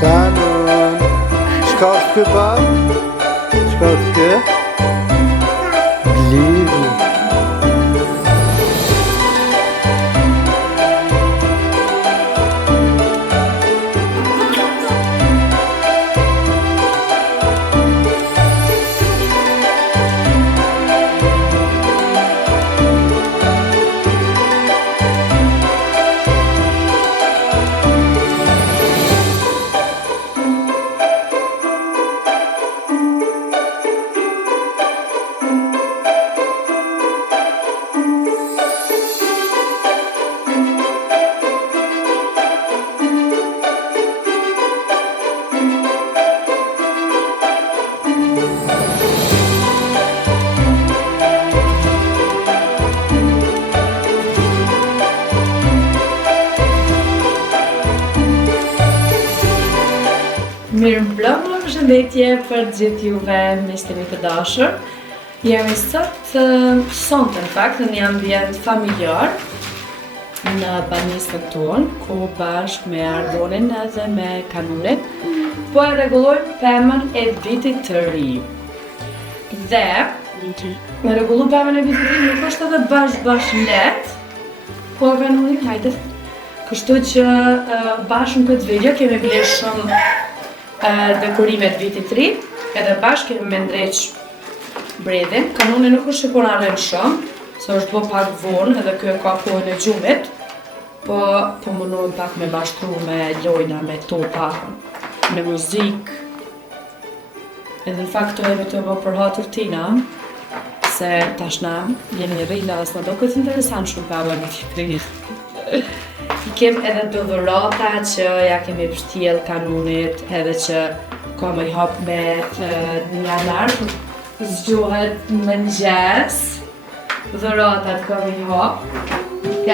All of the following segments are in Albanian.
Kanon. Çka është ky pa? Çka është ky? Blizu. Mirëmbrëma, përshëndetje për gjithë juve miqtë mi të dashur. Jemi sonte në fakt në një ambient familjar në banisën tonë, ku bashkë me Ardonin edhe me Kanunin po e rregullojmë pemën e vitit të ri. Dhe me rregullu pemën e vitit të ri nuk është edhe bashkë lehtë, po Kanunin hajde. Kështu që bashkë në këtë video kemi blerë shumë dekorimet vitit të ri, edhe bashkë kemi me ndreq bredhin. Kanuni nuk është që po na rren shumë, se është bo pak vonë edhe kjo ka kohën e gjumit, po mundohem pak me bashtru me lojna, me topa, me muzik. Edhe në fakt to jemi të bo për hatur tina, se tashna jemi rrila dhe s'na do këtë interesant shumë për avë vitit të ri. Kem edhe do dhurata që ja kemi pështjell Kanunit, edhe që ka me i hap me një lartë, zgjohet mëngjes, dhuratat ka me i hap,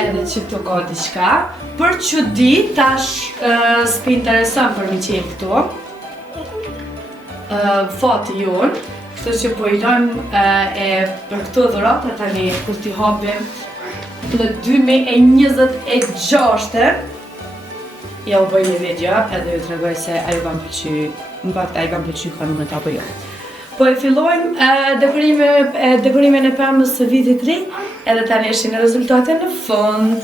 edhe që të ka diçka. Për që di, tash s'pi interesant për mi qenë këto, fati jonë, kështu që po i lojmë për këto dhurata tani, kur t'i hapim në 2026 ja u bëj një video edhe ju tregoj se a ju kam pëlqy, në fakt a ju kam pëlqy Kanunet apo jo. Po e fillojmë dekorimin e pemës së vitit të ri, edhe tani ishin rezultate në fund.